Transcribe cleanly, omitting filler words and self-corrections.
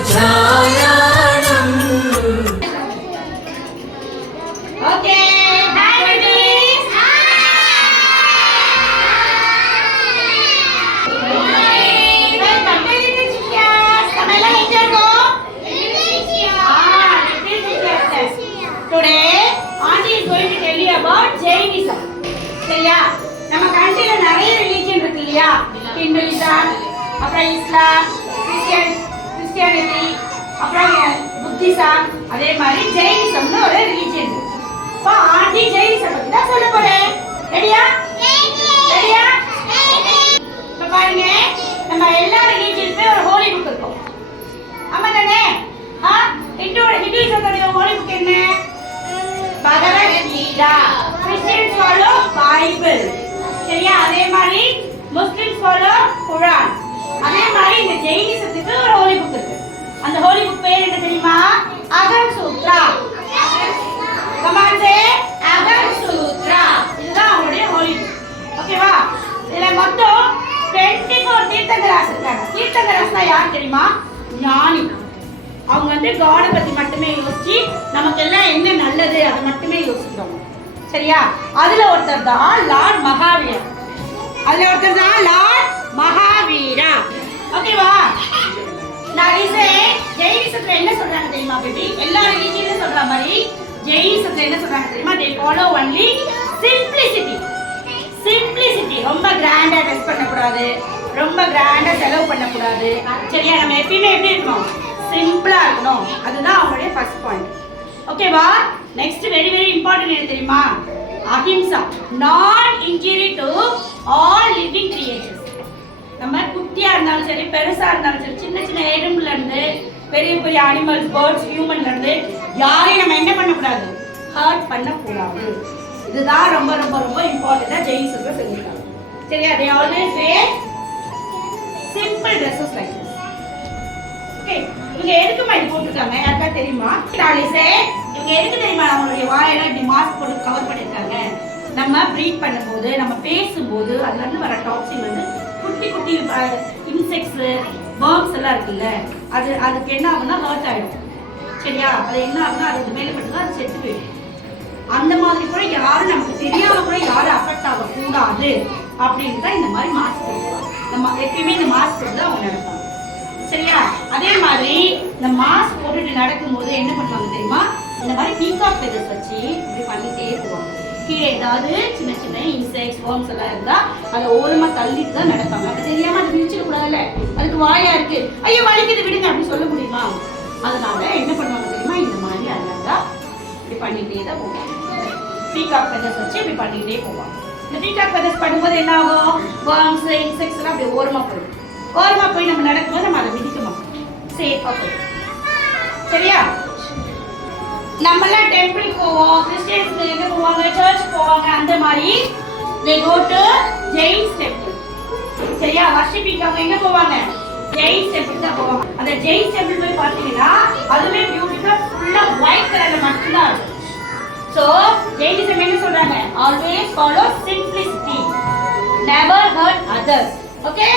कात्यायनम् Okay, hi babies. Welcome to Little Teachers. Come along, enter go. Today, Auntie is going to tell you about Jainism. சரியா? நம்ம கண்ட்ரில நிறைய religion இருக்கு இல்லையா? Hinduism, அப்புறம் இஸ்லாம், Christianity, அப்புறம் புத்திசம், அதே மாதிரி ஜெயினிசம்னு ஒரு ரிலிஜன் இருக்கு. இப்போ ஆண்டி ஜெயினிசம் பத்தி தான் சொல்ல போறேன். ரெடியா? ரெடியா? இப்போ பாருங்க, நம்ம எல்லா ரிலிஜனுமே ஒரு ஹோலி புக் இருக்கும். ஆமா தானே? ஹிந்துயிசத்தோட ஹோலி புக் என்ன? பகவத்கீதா. Christians follow Bible. சரியா? அதே மாதிரி முஸ்லிம்ஸ் ஃபாலோ குர்ஆன். அதே மாதிரி இந்த ஜெயினிசத்துக்கு ஒரு ஹோலி புக் இருக்கு. அந்த ஹோலி புக் பேர் என்ன தெரியுமா? அகம் சூத்ரா. கமாண்டே அகம் சூத்ரா. இதுதான் அவங்களுடைய ஹோலி புக். ஓகேவா? இதுல மொத்தம் 24 தீர்த்தங்கராஸ் இருக்காங்க. தீர்த்தங்கராஸ்னா யார் தெரியுமா? ஞானி. அவங்க வந்து காட பத்தி மட்டுமே யோசிச்சு நமக்கு எல்லாம் என்ன நல்லது அதை மட்டுமே யோசிக்கிறோம். சரியா? அதுல ஒருத்தர் தான் லார்ட் மகாவீர். மகாவீரா. ஓகேவா? நான் ஜெயினிசத்துல என்ன சொல்றாங்க தெரியுமா பேபி? எல்லா ரிலிஜியனும் சொல்ற மாதிரி ஜெயினிசத்துல என்ன சொல்றாங்க தெரியுமா? they follow only simplicity. ரொம்ப கிராண்டா ட்ரெஸ் பண்ண கூடாது, ரொம்ப கிராண்டா செலவு பண்ண கூடாது. சரியா? நம்ம எப்பயுமே எப்படி இருக்கணும்? சிம்பிளா இருக்கணும். அதுதான் அவங்களுடைய ஃபர்ஸ்ட் பாயிண்ட். ஓகேவா? நெக்ஸ்ட் வெரி வெரி இம்பார்ட்டன்ட் என்ன தெரியுமா? அஹிம்சா. நான் injury to all living creatures. நம்ம குட்டியா இருந்தாலும் சரி, பெருசா இருந்தாலும் சரி, சின்ன சின்ன எறும்புல இருந்து பெரிய பெரிய அனிமல்ஸ், பேர்ட்ஸ், ஹியூமன்ல இருந்து யாரையும் நம்ம என்ன பண்ணக்கூடாது? ஹர்ட் பண்ணக்கூடாது. இதுதான் ரொம்ப ரொம்ப ரொம்ப இம்பார்ட்டண்டா ஜெயினிசத்துல சொல்லிருக்காங்க. சரியா? they always wear simple dresses like this. Okay, இவங்க எதுக்கு மாதிரி போட்டுருக்காங்க யாருக்கா தெரியுமா? இவங்க எதுக்கு தெரியுமா நம்மளுடைய வாயெல்லாம் இப்படி மாஸ்க் போட்டு கவர் பண்ணிருக்காங்க? நம்ம ப்ரீத் பண்ணும்போது, நம்ம பேசும்போது அதுல இருந்து வர டாக்ஸின் வந்து குட்டி குட்டி இன்செக்ட்ஸ், வர்ம்ஸ் எல்லாம் இருக்குல்ல, அதுக்கு என்ன ஆகும்னா ஹர்ட் ஆயிடும். சரியா? அது என்ன ஆகும்னா அதுக்கு மேலே பட்டுதான் அது செத்து போயிடும். அந்த மாதிரி கூட யாரும் நமக்கு தெரியாம கூட யாரும் அஃபெக்ட் ஆகக்கூடாது அப்படின்னு தான் இந்த மாதிரி மாஸ்க் போடுவாங்க. நம்ம எப்பயுமே இந்த மாஸ்க் போட்டு தான் அவங்க நடப்பாங்க. சரியா? அதே மாதிரி இந்த மாஸ்க் போட்டுட்டு நடக்கும்போது என்ன பண்ணுவாங்க தெரியுமா? இந்த மாதிரி பீகாக் ஃபெதர்ஸ் வச்சு இப்படி பண்ணிட்டே போவாங்க. கீழே ஏதாவது சின்ன சின்ன இன்செக்ட்ஸ், வர்ம்ஸ் எல்லாம் இருந்தா அதை ஓரமா தள்ளிட்டு தான் நடப்பாங்க. அது தெரியாம அது விழிச்சிட கூடாதுல்ல, அதுக்கு வாயா இருக்கு, ஐயோ வலிக்குது விடுங்க அப்படின்னு சொல்ல முடியுமா? அதனால என்ன பண்ணுவாங்க தெரியுமா? இந்த மாதிரி அழகா இப்படி பண்ணிட்டே தான் போவாங்க. பீகாக் ஃபெதர்ஸ் வச்சு இப்படி பண்ணிட்டே போவாங்க. இந்த பீகாக் ஃபெதர்ஸ் பண்ணும்போது என்ன ஆகும்? வர்ம்ஸ், இன்செக்ட்ஸ் எல்லாம் அப்படி ஓரமா போயிடும். ஓரமா போய் நம்ம நடக்கும்போது நம்ம அதை மிதிக்க மாட்டோம், சேஃபா போயிடும். சரியா? நம்மலாம் டெம்பிள் போவோம், கிறிஸ்டியன்ஸ் எங்க போவாங்க? சர்ச் போவாங்க. அந்த மாதிரி they go to Jains temple. சரியா? வர்ஷிப்பிங் அவங்க எங்க போவாங்க? ஜெயின்ஸ் டெம்பிள் தான் போவாங்க. அந்த ஜெயின்ஸ் டெம்பிள் போய் பார்த்தீங்கன்னா அதுவே பியூட்டிஃபுல்லா ஃபுல்லா ஒயிட் கலர்ல மட்டும்தான் இருக்கும். சோ ஜெயினிசம் என்ன சொல்றாங்க? Always follow simplicity, never hurt others. Okay?